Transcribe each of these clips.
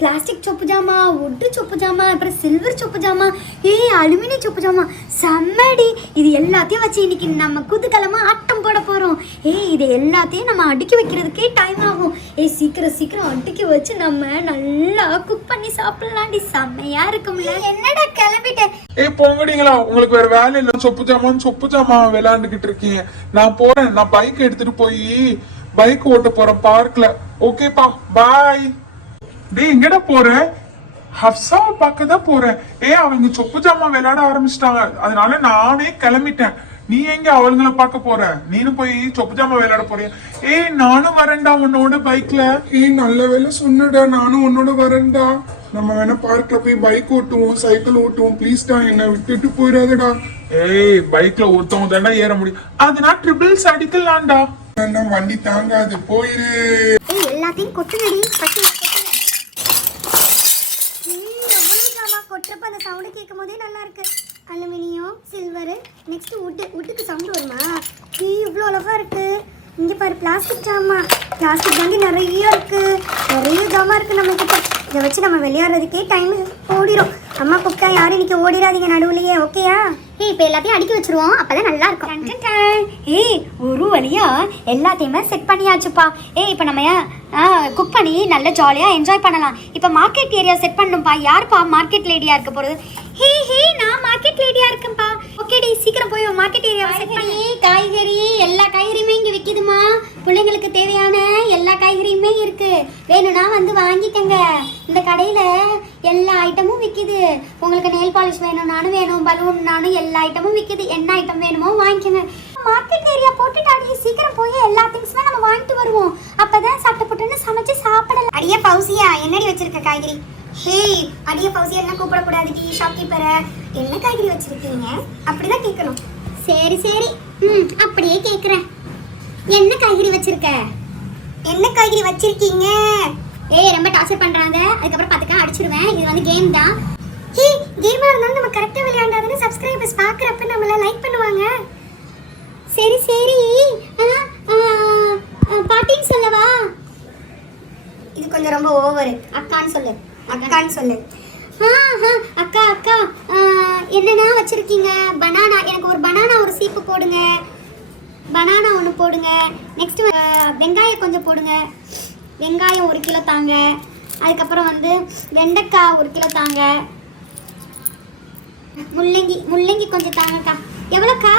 Plastic சொப்பு ஜாமா, உட்டு சொப்பு ஜாமா, அப்புறம் சில்வர் சொப்பு ஜாமா, அலுமினியம் சொப்பு ஜாமா. செம்மடி. இது எல்லாத்தையும் வச்சு இன்னைக்கு நம்ம குதூகலமா ஆட்டம் போட போறோம். இது எல்லாத்தையும் நம்ம அடுக்கி வைக்கிறதுக்கே டைம் ஆகும். சீக்கிரம் சீக்கிரம் அடுக்கி வச்சு நம்ம நல்லா குக் பண்ணி சாப்பிடலாம்டி. செம்மையா இருக்கும்ல. என்னடா கிளம்பிட்டேன். போங்கடிங்களா, உங்களுக்கு வேற வேலை இல்ல. சொப்பு ஜாமா விளையாண்டுகிட்டு இருக்கீங்க. நான் போறேன். நான் பைக் எடுத்துட்டு போய் பைக் ஓட்ட போறேன் பார்க்ல. ஓகேப்பா, பாய். டேய், எங்கடா போற? ஹப்சாவை பார்க்க தான் போறேன். அவங்க சொப்பு ஜாமா விளையாட ஆரம்பிச்சிட்டாங்க, அதனால நானே கிளம்பிட்டேன். நீ எங்க அவங்கள பார்க்க போற? நீனும் போய் சொப்பு ஜாமா விளையாட போறியா? நானும் வரேன்டா உன்னோட பைக்ல. நல்ல வேலை சொன்னடா, நானும் உன்னோட வரேன்டா. நம்ம வேணா பார்க்ல போய் பைக் ஓட்டுவோம், சைக்கிள் ஓட்டுவோம். ப்ளீஸ்டா, என்ன விட்டுட்டு போயிடாதடா. பைக்ல ஒருத்தவங்க தாண்டா ஏற முடியும். அதனால ட்ரிபிள்ஸ் அடிக்கலாம்டா. வண்டி தாங்காது, போயிரு. எல்லாத்தையும் கொட்டுங்கடி. கொட்டுறப்ப அந்த சவுண்டு கேட்கும் போதே நல்லா இருக்கு. அலுமினியம், சில்வர், நெக்ஸ்ட் உட்டுக்கு சவுண்ட் வருமா? இவ்வளோ அழகா இருக்கு. இங்க பாரு, பிளாஸ்டிக் ஜாமா. பிளாஸ்டிக் வந்து நிறைய இருக்கு, நிறைய ஜாமா இருக்கு நம்ம கிட்ட. இதை வச்சு நம்ம விளையாடுறதுக்கே டைம் ஓடிடும். அம்மா கூப்பிட்டா யாரும் இன்னைக்கு ஓடிடாதீங்க நடுவுலையே, ஓகேயா? இப்போ எல்லாத்தையும் அடுக்கி வச்சிருவோம், அப்பதான் நல்லா இருக்கும். ஒரு வழியா எல்லாத்தையுமே செட் பண்ணியாச்சுப்பா. இப்போ நம்ம குக் பண்ணி நல்ல ஜாலியாக என்ஜாய் பண்ணலாம். இப்போ மார்க்கெட் ஏரியா செட் பண்ணணும்ப்பா. யாருப்பா மார்க்கெட் லேடியா இருக்க போகிறது? நான் மார்க்கெட் லேடியா இருக்கேன்ப்பா. ஓகேடி, சீக்கிரம் போய் மார்க்கெட் ஏரியா செட் பண்ணி. காய்கறி, எல்லா காய்கறியுமே இங்கே விற்கிதுமா. பிள்ளைங்களுக்கு தேவையான எல்லா காய்கறியுமே இருக்கு. வேணும்னா வந்து வாங்கிக்கங்க. இந்த கடையில் எல்லா ஐட்டமும் விற்கிது. உங்களுக்கு நெயில் பாலிஷ் வேணும்னாலும் வேணும், பலூன்னாலும் எல்லா ஐட்டமும் விற்கிது. என்ன ஐட்டம் வேணுமோ வாங்கிக்கோங்க. மார்க்கெட் ஏரியா போட்டுட்டாடி, சீக்கிரம் போய் எல்லா திங்ஸுமே நம்ம வாங்கிட்டு வருவோம். அப்பதான் சட்டை போட்டுன்னு சமைச்சு சாப்பிடலாம். அடியே பௌசியா, என்னடி வச்சிருக்க காய்கறி? அடியே பௌசியா என்ன கூப்பிடக்கூடாது ஷாப்கீப்பரை. என்ன காய்கறி வச்சிருக்கீங்க? அப்படிதான் கேட்கணும். சரி சரி, அப்படியே கேட்குறேன். என்ன காய்கறி வச்சிருக்க? என்ன காய்கறி வச்சிருக்கீங்க? ரொம்ப டார்ச்சர் பண்றாங்க. அதுக்கப்புறம் பார்த்துக்க அடிச்சிருவேன். இது வந்து கேம் தான். கேமா இருந்தாலும் நம்ம கரெக்டாக விளையாண்டாதானே சப்ஸ்கிரைபர்ஸ் பார்க்குறப்ப நம்மள லைக் பண்ணுவாங்க. சரி சரி, பாட்டின்னு சொல்லவா? இது கொஞ்சம் ரொம்ப ஓவர். அக்கான்னு சொல்லு, அக்கான்னு சொல்லு. அக்கா அக்கா, என்னென்ன வச்சிருக்கீங்க? பனானா, எனக்கு ஒரு பனானா ஒரு சீப்பு போடுங்க. பனானா ஒன்று போடுங்க. நெக்ஸ்ட் வெங்காயம் கொஞ்சம் போடுங்க. வெங்காயம் 1 கிலோ தாங்க. அதுக்கப்புறம் வந்து வெண்டைக்காய் 1 கிலோ தாங்க. முள்ளங்கி கொஞ்சம் தாங்கக்கா. எவ்வளோக்கா?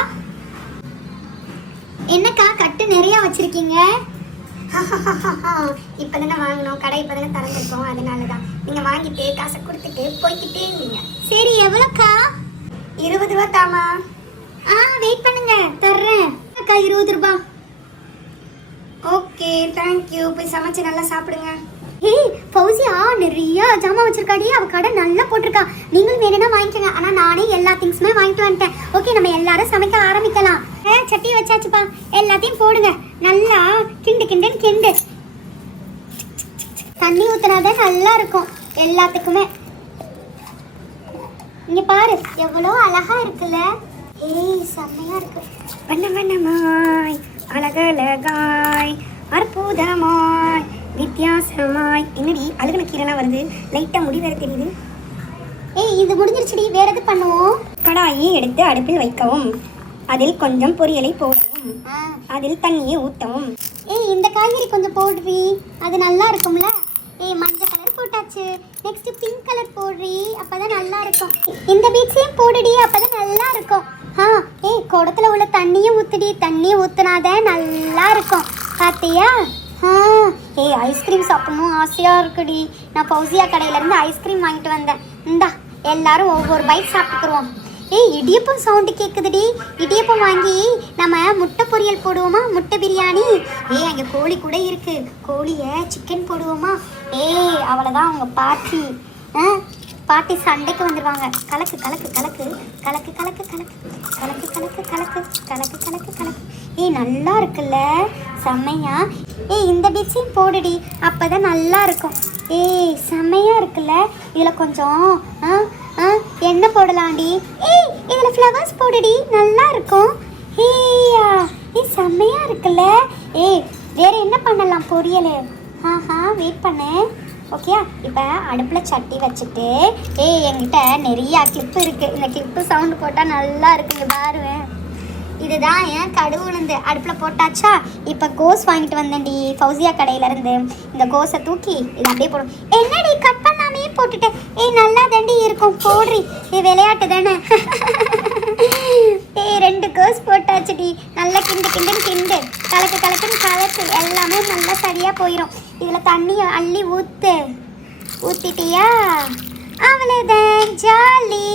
என்னக்கா கட்டு நிறையா வச்சிருக்கீங்க? இப்போதானே வாங்கினோம், கடை இப்போதானே திறந்துருக்கோம், அதனால தான். நீங்கள் வாங்கிட்டு காசை கொடுத்துட்டு போய்கிட்டே இருந்தீங்க. சரி, எவ்வளோக்கா? 20 ரூபா தாமா. வெயிட் பண்ணுங்க, தர்றேன். அக்கா 20 ரூபா. Okay, thank you. போய் சமைச்சு நல்லா சாப்பிடுங்க. ஃபௌசியா நிறைய ஜாமான் வச்சிருக்காடி. அவ கடை நல்லா போட்டிருக்கா. நீங்களும் வேணும்னா வாங்கிக்கோங்க. ஆனால் நானே எல்லா திங்ஸுமே வாங்கிட்டு வந்துட்டேன். ஓகே, நம்ம எல்லாரும் சமைக்க ஆரம்பிக்கலாம். சட்டி வச்சாச்சுப்பா. எல்லாத்தையும் போடுங்க. நல்லா கிண்டு. தண்ணி ஊற்றினாதான் நல்லா இருக்கும் எல்லாத்துக்குமே. இங்கே பாரு, எவ்வளோ அழகா இருக்குல்ல. செம்மையா இருக்கு. வண்ணமாய், அழகழகாய், அற்புதமாய், வித்தியாசமாய். என்னடி அழுகுன கீரைலாம் வருது? லைட்டாக முடி வேற தெரியுது. இது முடிஞ்சிருச்சுடி. வேற எது பண்ணுவோம்? கடாயை எடுத்து அடுப்பில் வைக்கவும். அதில் கொஞ்சம் பொரியலை போடவும். அதில் தண்ணியை ஊற்றவும். இந்த காய்கறி கொஞ்சம் போடுறி, அது நல்லா இருக்கும்ல. மஞ்சள் கலர் போட்டாச்சு. நெக்ஸ்ட் பிங்க் கலர் போடுறி, அப்பதான் நல்லா இருக்கும். இந்த பீட்ஸையும் போடுடி, அப்பதான் நல்லா இருக்கும். குடத்துல உள்ள தண்ணியும் ஊத்துடி. தண்ணியை ஊத்துனாதான் நல்லா இருக்கும். பாத்தியா? ஐஸ்கிரீம் சாப்பிடணும் ஆசையா இருக்குடி. நான் ஃபௌசியா கடையிலேருந்து ஐஸ்கிரீம் வாங்கிட்டு வந்தேன். இந்தா, எல்லாரும் ஒவ்வொரு பைட் சாப்பிட்டுக்குருவோம். இடியப்பம் சவுண்டு கேட்குதுடி. இடியப்பம் வாங்கி நம்ம முட்டை பொரியல் போடுவோமா? முட்டை பிரியாணி. அங்கே கோழி கூட இருக்கு. கோழியை சிக்கன் போடுவோமா? அவ்வளோதான், அவங்க பாட்டி சண்டைக்கு வந்துடுவாங்க. கலக்கு கலக்கு கலக்கு கலக்கு கலக்கு கலக்கு கலக்கு கலக்கு கலக்கு கலக்கு கலக்கு கலக்கு. நல்லா இருக்குல்ல, செம்மையா. இந்த டிஷ்ஷையும் போடுடி, அப்போதான் நல்லா இருக்கும். செம்மையா இருக்குல்ல. இதில் கொஞ்சம் எண்ணெய் போடலாண்டி. இதில் ஃப்ளவர்ஸ் போடுடி, நல்லா இருக்கும். செம்மையா இருக்குல்ல. வேற என்ன பண்ணலாம் பொரியல்? வெயிட் பண்ணு. ஓகே இப்போ அடுப்பில் சட்டி வச்சுட்டு என்கிட்ட நிறைய கிளிப்பு இருக்குது. இந்த கிளிப்பு சவுண்டு போட்டால் நல்லா இருக்குங்க பாருவேன். இதுதான் ஏன் கடுகு உளுந்து அடுப்பில் போட்டாச்சா. இப்போ கோஸ் வாங்கிட்டு வந்தேன்டி ஃபௌசியா கடையிலேருந்து. இந்த கோஸை தூக்கி இது அப்படியே போடும். என்னடி கட் பண்ணாமே போட்டுட்டேன். நல்லா தாண்டி இருக்கும் போடுறி. விளையாட்டு தானே. 2 கோஸ் போட்டாச்சுடி. நல்லா கிண்டு கலக்குன்னு கலக்கு எல்லாமே நல்லா சரியாக போயிடும். இதில் தண்ணியை அள்ளி ஊற்றிட்டியா அவ்வளோதான். ஜாலி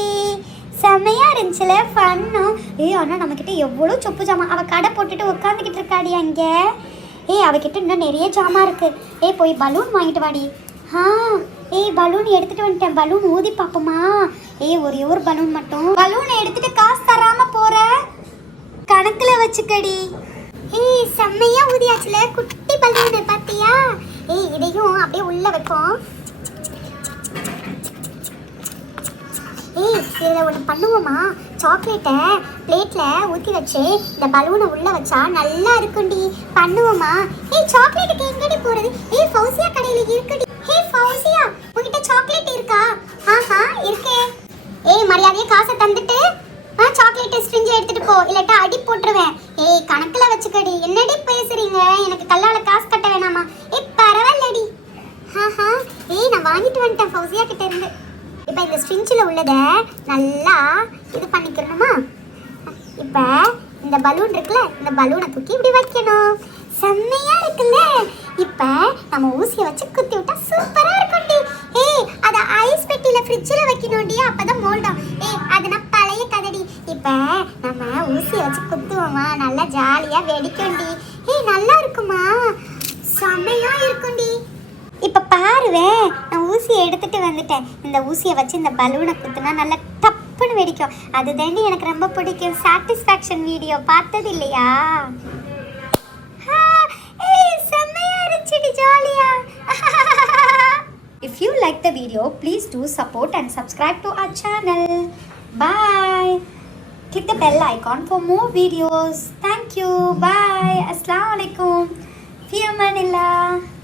செம்மையாக இருந்துச்சுல ஃபன்னும். ஆனால் நம்மக்கிட்ட எவ்வளோ சொப்பு ஜாமான். அவள் கடை போட்டுட்டு உட்காந்துக்கிட்டு இருக்காடி அங்கே. அவகிட்ட இன்னும் நிறைய ஜாமான் இருக்குது. போய் பலூன் வாங்கிட்டு வாடி. பலூன் எடுத்துகிட்டு வந்துட்டேன். பலூன் ஊதி பார்ப்போமா? ஒரே ஒரு பலூன் மட்டும். பலூனை எடுத்துகிட்டு காசு தராமல் போகிற கணக்கில் வச்சுக்கடி. செம்மையாக ஊதியாச்சுல குட்டி பலூனு பார்த்தியா? இதையும் அப்படியே உள்ளே வைப்போம். இதில் ஒன்று பண்ணுவோமா? சாக்லேட்டை பிளேட்டில் ஊற்றி வச்சு இந்த பலூனை உள்ளே வச்சா நல்லா இருக்குண்டி. பண்ணுவோமா? சாக்லேட்டுக்கு எங்கடி போகிறது? ஃபௌசியா கடையில் இருக்குடி. ஃபௌசியா உங்ககிட்ட சாக்லேட் இருக்கா? இருக்கே. மரியாதையை காசை தந்துட்டு சாக்லேட் ஸ்ட்ரிஞ்சு எடுத்துகிட்டு போ, இல்லாட்டா அடி போட்டுருவேன். கணக்கில் வச்சுக்கடி. என்னடி பேசுகிறீங்க? எனக்கு கல்லால் காசு கட்ட வேணாமா? பரவாயில்லடி. நான் வாங்கிட்டு வந்துட்டேன் ஃபௌசியா கிட்ட இருந்து. இப்போ இந்த ஸ்ட்ரிஞ்சில் உள்ளதை நல்லா இது பண்ணிக்கிறணுமா? இப்போ இந்த பலூன் இருக்குல்ல, இந்த பலூனை தூக்கி இப்படி வைக்கணும். செம்மையாக இருக்குல்ல? இப்போ நம்ம ஊசியை வச்சு குத்தி விட்டா சூப்பராக இருக்கும்டி. அதை ஐஸ் பெட்டியில் ஃப்ரிட்ஜில் வைக்கணும்டி. அப்போ தான் மோல்டும். அது நான் பழைய கதடி. இப்போ நம்ம ஊசியை வச்சு குத்துவோமா? நல்லா ஜாலியாக வெடிக்கும்டி. நல்லா இருக்குமா? செம்மையாக இருக்கும்டி. இப்போ பாருவேன், நான் ஊசியை எடுத்துகிட்டு வந்துட்டேன். இந்த ஊசியை வச்சு இந்த பலூனை குத்துனா நல்லா டப்புன்னு வெடிக்கும். அது தாண்டி எனக்கு ரொம்ப பிடிக்கும். சாட்டிஸ்ஃபேக்ஷன் வீடியோ பார்த்தது இல்லையா? செம்மையா இருந்துச்சு ஜாலியா. If you like the video, please do support and subscribe to our channel. Bye. Click the bell icon for more videos. Thank you. Bye. Assalamu alaikum. Fi amanillah.